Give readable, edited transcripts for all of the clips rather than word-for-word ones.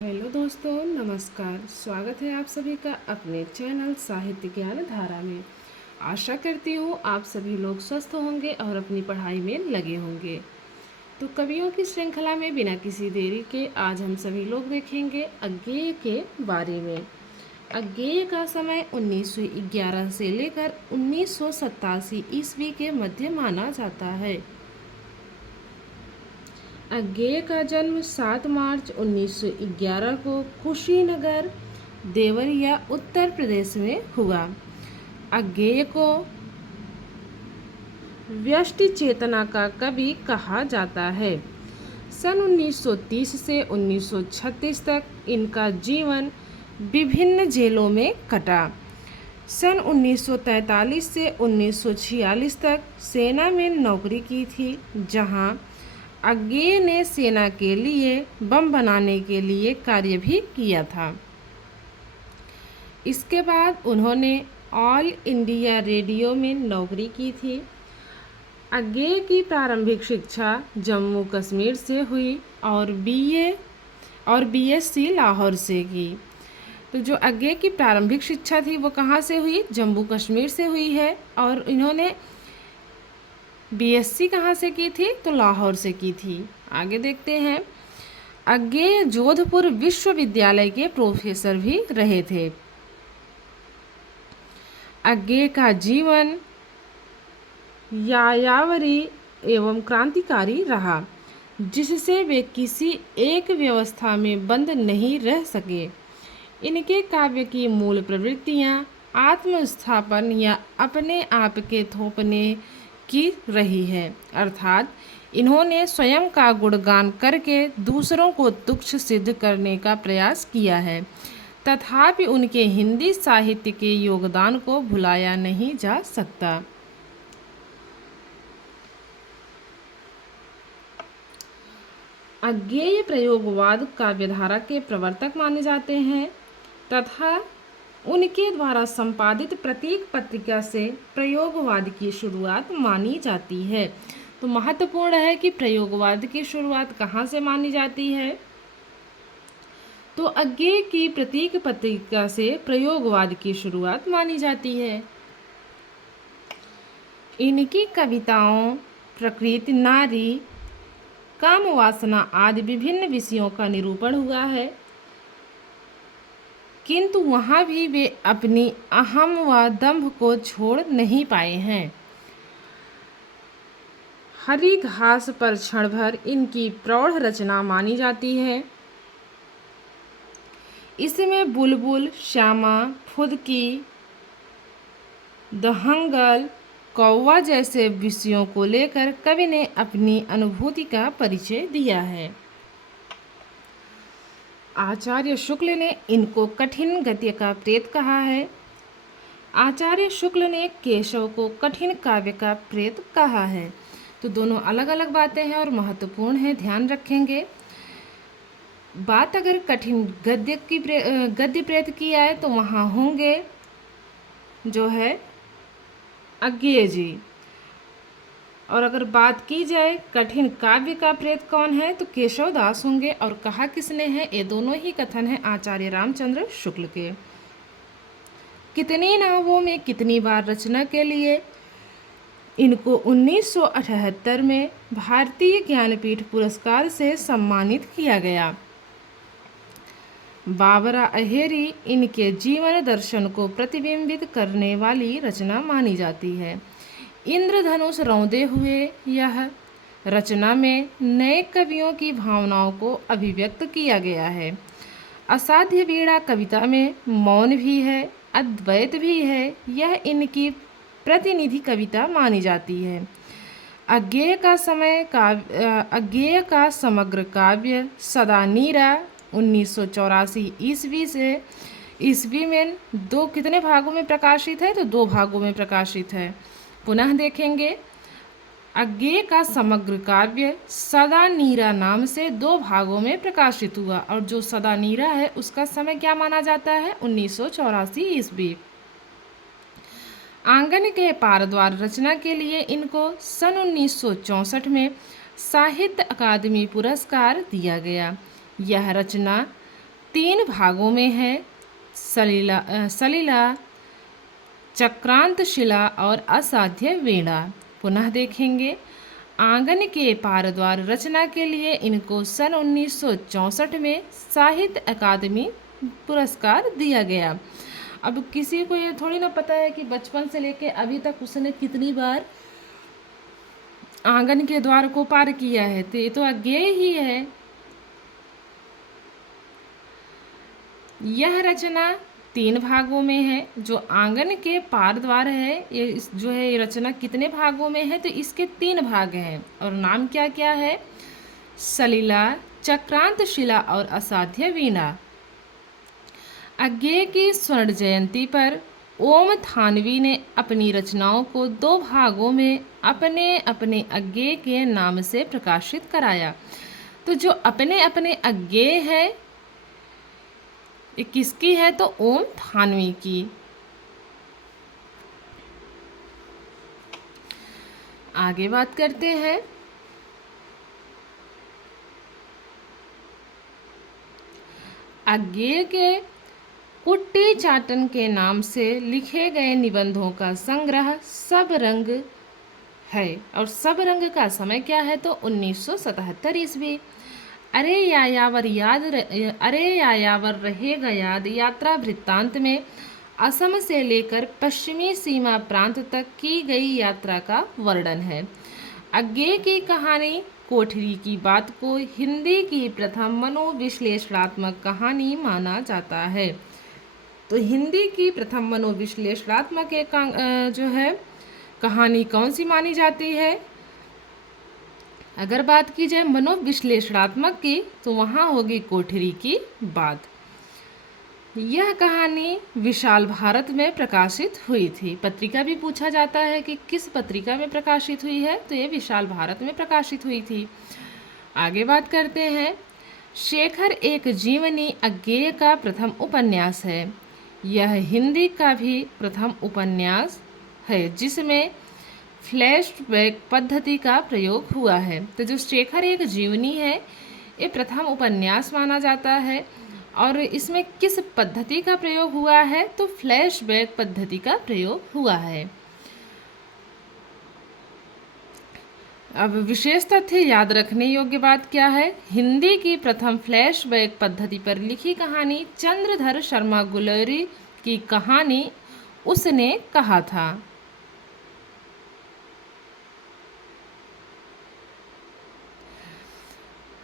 Hello दोस्तों, नमस्कार। स्वागत है आप सभी का अपने चैनल साहित्य ज्ञान धारा में। आशा करती हूँ आप सभी लोग स्वस्थ होंगे और अपनी पढ़ाई में लगे होंगे। तो कवियों की श्रृंखला में बिना किसी देरी के आज हम सभी लोग देखेंगे अज्ञेय के बारे में। अज्ञेय का समय 1911 से लेकर 1987 ईस्वी के मध्य माना जाता है। अज्ञेय का जन्म 7 मार्च 1911 को कुशीनगर, देवरिया, उत्तर प्रदेश में हुआ। अज्ञेय को व्यष्टि चेतना का कवि कहा जाता है। सन 1930 से 1936 तक इनका जीवन विभिन्न जेलों में कटा। सन 1943 से 1946 तक सेना में नौकरी की थी, जहां अज्ञेय ने सेना के लिए बम बनाने के लिए कार्य भी किया था। इसके बाद उन्होंने ऑल इंडिया रेडियो में नौकरी की थी। अज्ञेय की प्रारंभिक शिक्षा जम्मू कश्मीर से हुई और बीएससी लाहौर से की। तो जो अज्ञेय की प्रारंभिक शिक्षा थी वो कहाँ से हुई? जम्मू कश्मीर से हुई है। और इन्होंने बीएससी कहाँ से की थी? तो लाहौर से की थी। आगे देखते हैं। अज्ञेय जोधपुर विश्वविद्यालय के प्रोफेसर भी रहे थे। अज्ञेय का जीवन यायावरी एवं क्रांतिकारी रहा, जिससे वे किसी एक व्यवस्था में बंद नहीं रह सके। इनके काव्य की मूल प्रवृत्तियाँ आत्मस्थापन या अपने आप के थोपने की रही है, अर्थात इन्होंने स्वयं का गुणगान करके दूसरों को तुच्छ सिद्ध करने का प्रयास किया है। तथापि उनके हिंदी साहित्य के योगदान को भुलाया नहीं जा सकता। अज्ञेय प्रयोगवाद काव्यधारा के प्रवर्तक माने जाते हैं तथा उनके द्वारा संपादित प्रत्येक पत्रिका से प्रयोगवाद की शुरुआत मानी जाती है। तो महत्वपूर्ण है कि प्रयोगवाद की शुरुआत कहाँ से मानी जाती है? तो अज्ञेय की प्रत्येक पत्रिका से प्रयोगवाद की शुरुआत मानी जाती है। इनकी कविताओं प्रकृति, नारी, काम वासना आदि विभिन्न विषयों का निरूपण हुआ है, किंतु वहाँ भी वे अपनी अहम व दंभ को छोड़ नहीं पाए हैं। हरी घास पर क्षण भर इनकी प्रौढ़ रचना मानी जाती है। इसमें बुलबुल, श्यामा, फुदकी, दहंगल, कौवा जैसे विषयों को लेकर कवि ने अपनी अनुभूति का परिचय दिया है। आचार्य शुक्ल ने इनको कठिन गद्य का प्रेत कहा है। आचार्य शुक्ल ने केशव को कठिन काव्य का प्रेत कहा है। तो दोनों अलग अलग बातें हैं और महत्वपूर्ण हैं, ध्यान रखेंगे। बात अगर कठिन गद्य प्रेत की आए तो वहाँ होंगे जो है अज्ञेय जी। और अगर बात की जाए कठिन काव्य का प्रेत कौन है, तो केशव दास होंगे। और कहा किसने है? ये दोनों ही कथन है आचार्य रामचंद्र शुक्ल के। कितनी नावों में कितनी बार रचना के लिए इनको 1978 में भारतीय ज्ञानपीठ पुरस्कार से सम्मानित किया गया। बाबरा अहेरी इनके जीवन दर्शन को प्रतिबिंबित करने वाली रचना मानी जाती है। इंद्रधनुष रौंदे हुए यह रचना में नए कवियों की भावनाओं को अभिव्यक्त किया गया है। असाध्य वीणा कविता में मौन भी है, अद्वैत भी है। यह इनकी प्रतिनिधि कविता मानी जाती है। अज्ञेय का समग्र काव्य सदा नीरा 1984 ईस्वी में कितने भागों में प्रकाशित है? तो 2 भागों में प्रकाशित है। पुनः देखेंगे। अज्ञेय का समग्र काव्य सदा नीरा नाम से 2 भागों में प्रकाशित हुआ और जो सदा नीरा है उसका समय क्या माना जाता है? 1984 ईस्वी। आंगन के पारद्वार रचना के लिए इनको सन 1964 में साहित्य अकादमी पुरस्कार दिया गया। यह रचना 3 भागों में है, सलिला, चक्रांत शिला और असाध्य वीणा। पुनः देखेंगे। आंगन के पार द्वार रचना के लिए इनको सन 1964 में साहित्य अकादमी पुरस्कार दिया गया। अब किसी को ये थोड़ी ना पता है कि बचपन से लेके अभी तक उसने कितनी बार आंगन के द्वार को पार किया है, तो ये तो अज्ञेय ही है। यह रचना 3 भागों में है। जो आंगन के पार द्वार है, ये रचना कितने भागों में है, तो इसके 3 भाग हैं और नाम क्या क्या है? सलिला, चक्रांत शिला और असाध्य वीणा। अज्ञेय की स्वर्ण जयंती पर ओम थानवी ने अपनी रचनाओं को 2 भागों में अपने अपने अज्ञेय के नाम से प्रकाशित कराया। तो जो अपने अपने अज्ञेय है, ये किसकी है? तो ओम थानवी की। आगे बात करते हैं। अज्ञेय के कुट्टी चाटन के नाम से लिखे गए निबंधों का संग्रह सब रंग है और सब रंग का समय क्या है? तो 1977 ईस्वी। अरे यायावर रहेगा याद यात्रा वृत्तांत में असम से लेकर पश्चिमी सीमा प्रांत तक की गई यात्रा का वर्णन है। अज्ञेय की कहानी कोठरी की बात को हिंदी की प्रथम मनोविश्लेषणात्मक कहानी माना जाता है। तो हिंदी की प्रथम मनोविश्लेषणात्मक जो है कहानी कौन सी मानी जाती है? अगर बात की जाए मनोविश्लेषणात्मक की, तो वहाँ होगी कोठरी की बात। यह कहानी विशाल भारत में प्रकाशित हुई थी। पत्रिका भी पूछा जाता है कि किस पत्रिका में प्रकाशित हुई है, तो ये विशाल भारत में प्रकाशित हुई थी। आगे बात करते हैं। शेखर एक जीवनी अज्ञेय का प्रथम उपन्यास है। यह हिंदी का भी प्रथम उपन्यास है जिसमें फ्लैशबैक पद्धति का प्रयोग हुआ है। तो जो शेखर एक जीवनी है, ये प्रथम उपन्यास माना जाता है और इसमें किस पद्धति का प्रयोग हुआ है? तो फ्लैशबैक पद्धति का प्रयोग हुआ है। अब विशेष तथ्य याद रखने योग्य बात क्या है? हिंदी की प्रथम फ्लैशबैक पद्धति पर लिखी कहानी चंद्रधर शर्मा गुलेरी की कहानी उसने कहा था।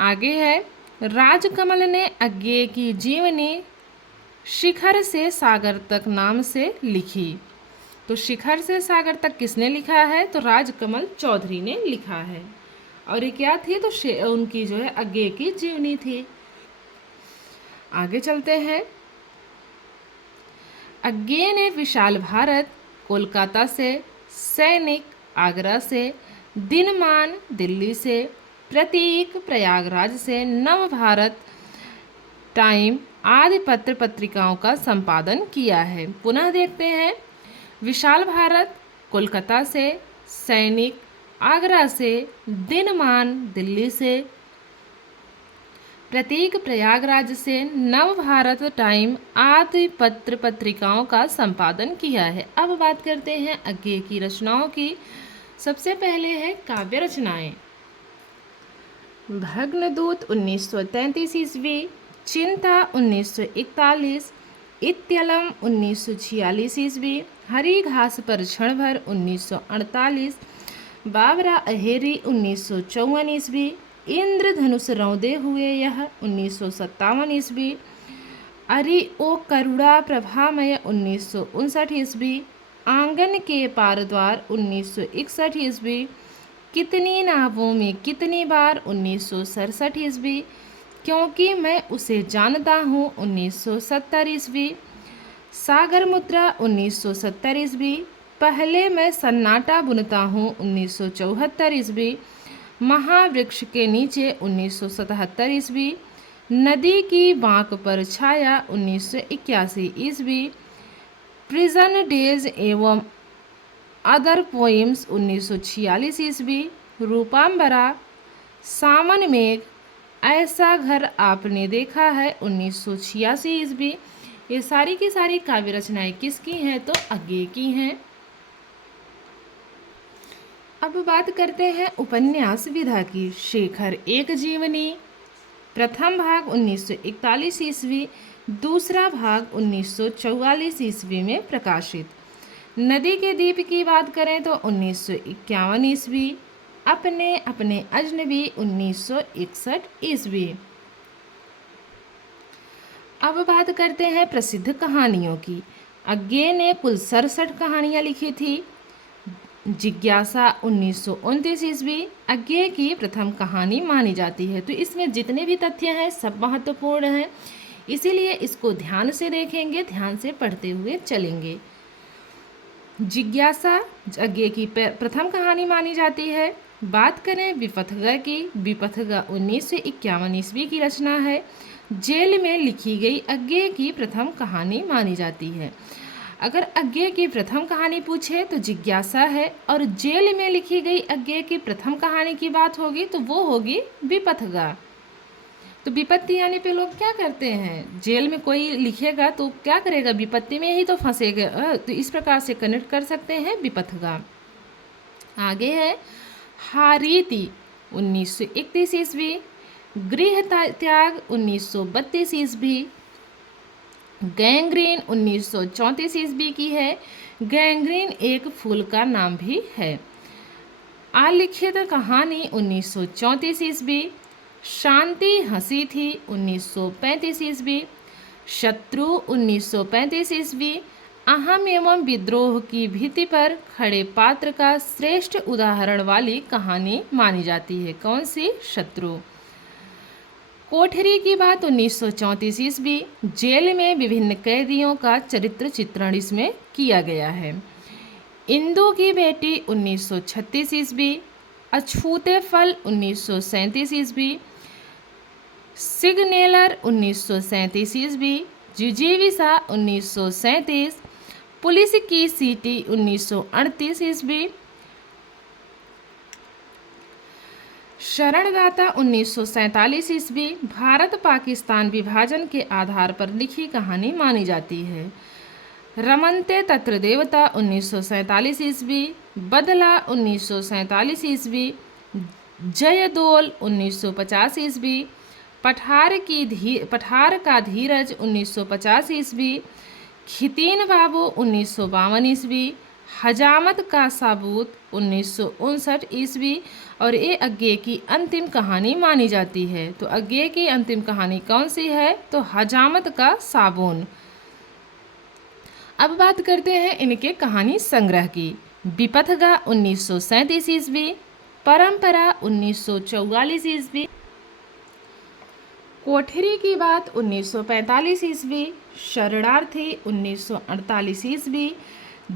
आगे है। राजकमल ने अज्ञेय की जीवनी शिखर से सागर तक नाम से लिखी। तो शिखर से सागर तक किसने लिखा है? तो राजकमल चौधरी ने लिखा है। और ये क्या थी? तो उनकी जो है अज्ञेय की जीवनी थी। आगे चलते हैं। अज्ञेय ने विशाल भारत कोलकाता से, सैनिक आगरा से, दिनमान दिल्ली से, प्रतीक प्रयागराज से, नव भारत टाइम आदि पत्र पत्रिकाओं का संपादन किया है। पुनः देखते हैं। विशाल भारत कोलकाता से, सैनिक आगरा से, दिनमान दिल्ली से, प्रतीक प्रयागराज से, नव भारत टाइम आदि पत्र पत्रिकाओं का संपादन किया है। अब बात करते हैं अज्ञेय की रचनाओं की। सबसे पहले है काव्य रचनाएं। भग्नदूत 1933 ईस्वी, चिंता 1941, इत्यलम 1946 ईस्वी, हरी घास पर क्षण भर 1948, बाबरा अहेरी 1954 ईस्वी, इंद्रधनुष रौंदे हुए यह 1957 ईस्वी, अरि ओ करुणा प्रभामय 1959 ईस्वी, आंगन के पार द्वार 1961 ईस्वी, कितनी नावों में कितनी बार 1967 ईस्वी, क्योंकि मैं उसे जानता हूँ 1970 ईस्वी, सागर मुद्रा 1970 ईस्वी, पहले मैं सन्नाटा बुनता हूँ 1974 ईस्वी, महावृक्ष के नीचे 1977 ईस्वी, नदी की बांक पर छाया 1981 ईस्वी, प्रिजन डेज एवं अदर पोइम्स 1946 ईस्वी, रूपांबरा, सावन मेघ ऐसा घर आपने देखा है 1986 ईस्वी। ये सारी की सारी काव्य रचनाएं किसकी हैं? तो अज्ञे की हैं। अब बात करते हैं उपन्यास विधा की। शेखर एक जीवनी, प्रथम भाग 1941 ईस्वी, दूसरा भाग 1944 ईस्वी में प्रकाशित। नदी के दीप की बात करें तो 1951 ईस्वी, अपने अपने अजनबी 1961 ईस्वी। अब बात करते हैं प्रसिद्ध कहानियों की। अज्ञे ने कुल 67 कहानियाँ लिखी थी। जिज्ञासा 1929 ईस्वी अज्ञे की प्रथम कहानी मानी जाती है। तो इसमें जितने भी तथ्य हैं सब महत्वपूर्ण हैं, इसीलिए इसको ध्यान से देखेंगे, ध्यान से पढ़ते हुए चलेंगे। जिज्ञासा अज्ञे की प्रथम कहानी मानी जाती है। बात करें विपथगा की, विपथगा 1951 ईस्वी की रचना है। जेल में लिखी गई अज्ञे की प्रथम कहानी मानी जाती है। अगर अज्ञे की प्रथम कहानी पूछे तो जिज्ञासा है, और जेल में लिखी गई अज्ञे की प्रथम कहानी की बात होगी तो वो होगी विपथगा। तो विपत्ति आने पे लोग क्या करते हैं? जेल में कोई लिखेगा तो क्या करेगा? विपत्ति में ही तो फंसेगा। तो इस प्रकार से कनेक्ट कर सकते हैं विपथगा। आगे है हारीति 1931 ईस्वी, गृह त्याग 1932 ईस्वी, गैंग्रीन 1934 ईस्वी की है। गैंग्रीन एक फूल का नाम भी है। आलिखित कहानी 1934 ईस्वी, शांति हंसी थी 1935 ईस्वी, शत्रु 1935 ईस्वी, अहम एवं विद्रोह की भीति पर खड़े पात्र का श्रेष्ठ उदाहरण वाली कहानी मानी जाती है। कौन सी? शत्रु। कोठरी की बात 1934 ईस्वी, जेल में विभिन्न कैदियों का चरित्र चित्रण इसमें किया गया है। इंदु की बेटी 1936 ईस्वी, अछूते फल 1937 ईस्वी, सिग्नेलर 1937 ईस्वी, जिजीविसा 1937, पुलिस की सीटी 1938 ईस्वी, शरणदाता 1947 ईस्वी भारत पाकिस्तान विभाजन के आधार पर लिखी कहानी मानी जाती है। रमनते तत्र देवता 1947 ईस्वी, बदला 1947 ईस्वी, जयदोल 1950 ईस्वी, पठार का धीरज 1950 ईस्वी, खितीन बाबू 1952 ईस्वी, हजामत का साबूत 1959 ईस्वी, और ये अज्ञे की अंतिम कहानी मानी जाती है। तो अज्ञे की अंतिम कहानी कौन सी है? तो हजामत का साबुन। अब बात करते हैं इनके कहानी संग्रह की। विपथगा 1937 ईस्वी, परंपरा 1944 ईस्वी, कोठरी की बात 1945 ईस्वी, शरणार्थी 1948 ईस्वी,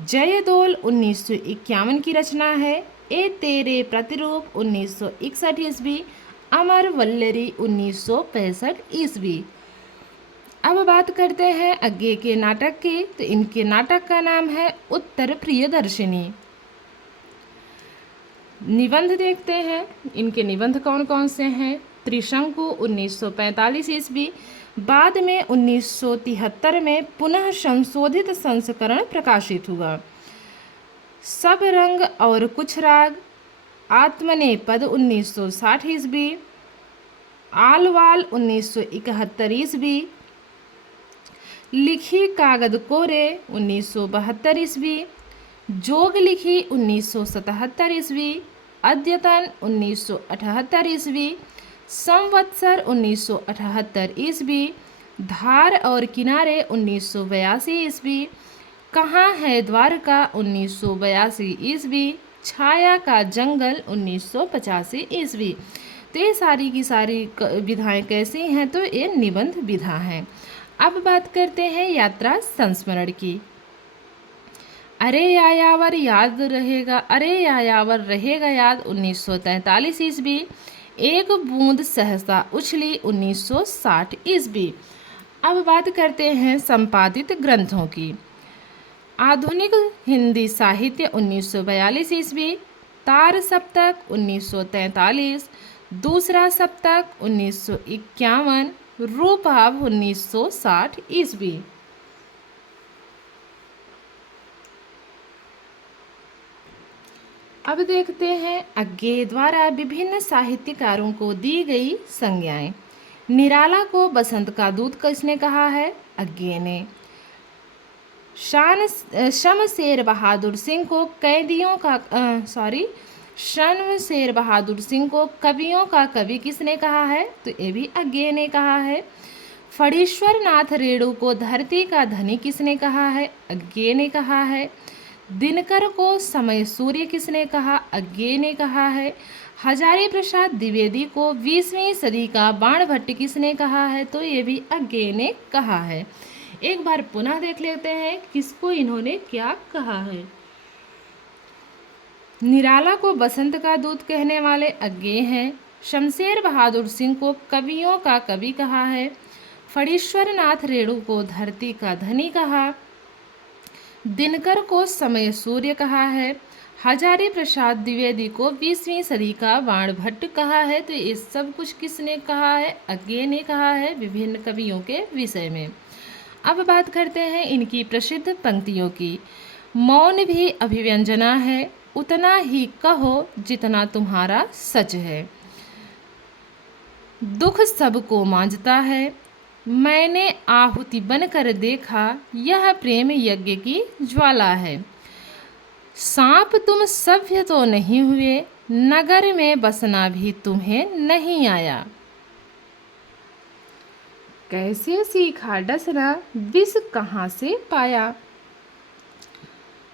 जयदोल 1951 की रचना है। ए तेरे प्रतिरूप 1961 ईस्वी, अमर वल्लरी 1965 ईस्वी। अब बात करते हैं अज्ञे के नाटक की। तो इनके नाटक का नाम है उत्तर प्रियदर्शिनी। निबंध देखते हैं, इनके निबंध कौन कौन से हैं। त्रिशंकु 1945 ईस्वी, बाद में 1973 में पुनः संशोधित संस्करण प्रकाशित हुआ। सब रंग और कुछ राग, आत्मनेपद 1960 ईस्वी, आलवाल 1971 ईस्वी, लिखी कागद कोरे 1972 ईस्वी, जोग लिखी 1977 ईस्वी, अद्यतन 1978 ईस्वी, संवत्सर 1978 ईस्वी, धार और किनारे 1982 ईस्वी, कहाँ है द्वारका 1982 ईस्वी, छाया का जंगल 1985 ईस्वी। तो ये सारी की सारी विधाएं कैसी हैं? तो ये निबंध विधा हैं। अब बात करते हैं यात्रा संस्मरण की। अरे यायावर याद रहेगा, अरे यायावर रहेगा याद 1943 ईस्वी, एक बूंद सहसा उछली 1960 ईस्वी। अब बात करते हैं संपादित ग्रंथों की। आधुनिक हिंदी साहित्य 1942 ईस्वी, तार सप्तक 1943, दूसरा सप्तक 1951, रूपभाव 1960 ईस्वी। अब देखते हैं अज्ञे द्वारा विभिन्न साहित्यकारों को दी गई संज्ञाएं। निराला को बसंत का दूत किसने कहा है? अज्ञे ने। शमशेर बहादुर सिंह को शमशेर बहादुर सिंह को कवियों का कवि किसने कहा है? तो ये भी अज्ञे ने कहा है। फणीश्वर नाथ रेणु को धरती का धनी किसने कहा है? अज्ञे ने कहा है। दिनकर को समय सूर्य किसने कहा? अज्ञे ने कहा है। हजारी प्रसाद द्विवेदी को 20वीं सदी का बाणभट्ट किसने कहा है? तो ये भी अज्ञे ने कहा है। एक बार पुनः देख लेते हैं किसको इन्होंने क्या कहा है। निराला को बसंत का दूत कहने वाले अज्ञे हैं। शमशेर बहादुर सिंह को कवियों का कवि कहा है। फणीश्वर नाथ रेणु को धरती का धनी कहा। दिनकर को समय सूर्य कहा है। हजारी प्रसाद द्विवेदी को 20वीं सदी का बाणभट्ट कहा है। तो ये सब कुछ किसने कहा है? अज्ञे ने कहा है विभिन्न कवियों के विषय में। अब बात करते हैं इनकी प्रसिद्ध पंक्तियों की। मौन भी अभिव्यंजना है, उतना ही कहो जितना तुम्हारा सच है। दुख सबको मांझता है, मैंने आहुति बनकर देखा, यह प्रेम यज्ञ की ज्वाला है। सांप तुम सभ्य तो नहीं हुए, नगर में बसना भी तुम्हें नहीं आया। कैसे सीखा डसना, विष कहाँ से पाया।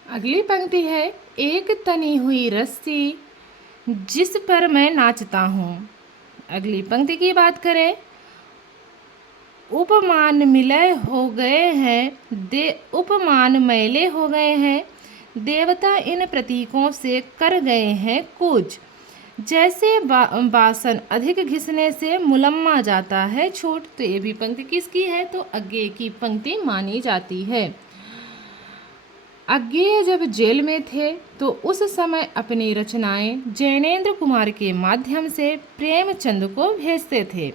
अगली पंक्ति है, एक तनी हुई रस्सी जिस पर मैं नाचता हूँ। अगली पंक्ति की बात करें, उपमान मिलय हो गए हैं उपमान मैले हो गए हैं, देवता इन प्रतीकों से कर गए हैं कूच। जैसे बासन अधिक घिसने से मुलम्मा जाता है छूट। तो ये भी पंक्ति किसकी है? तो अज्ञे की पंक्ति मानी जाती है। अज्ञे जब जेल में थे तो उस समय अपनी रचनाएं जैनेन्द्र कुमार के माध्यम से प्रेमचंद को भेजते थे।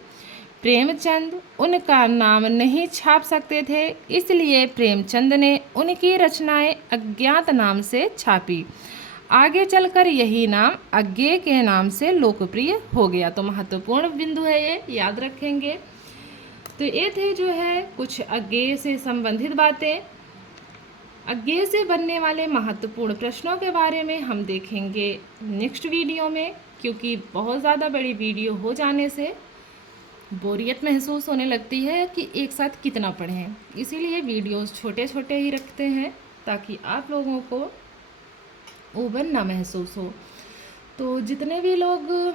प्रेमचंद उनका नाम नहीं छाप सकते थे, इसलिए प्रेमचंद ने उनकी रचनाएं अज्ञात नाम से छापी। आगे चलकर यही नाम अज्ञे के नाम से लोकप्रिय हो गया। तो महत्वपूर्ण बिंदु है, ये याद रखेंगे। तो ये थे जो है कुछ अज्ञे से संबंधित बातें। अज्ञे से बनने वाले महत्वपूर्ण प्रश्नों के बारे में हम देखेंगे नेक्स्ट वीडियो में, क्योंकि बहुत ज़्यादा बड़ी वीडियो हो जाने से बोरियत महसूस होने लगती है कि एक साथ कितना पढ़ें। इसीलिए वीडियोस छोटे छोटे ही रखते हैं ताकि आप लोगों को ऊबन ना महसूस हो। तो जितने भी लोग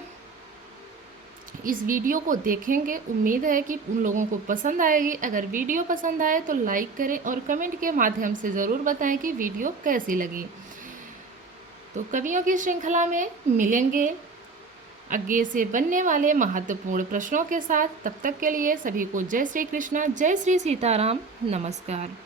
इस वीडियो को देखेंगे, उम्मीद है कि उन लोगों को पसंद आएगी। अगर वीडियो पसंद आए तो लाइक करें और कमेंट के माध्यम से ज़रूर बताएं कि वीडियो कैसी लगी। तो कवियों की श्रृंखला में मिलेंगे अज्ञे से बनने वाले महत्वपूर्ण प्रश्नों के साथ। तब तक के लिए सभी को जय श्री कृष्णा, जय श्री सीताराम, नमस्कार।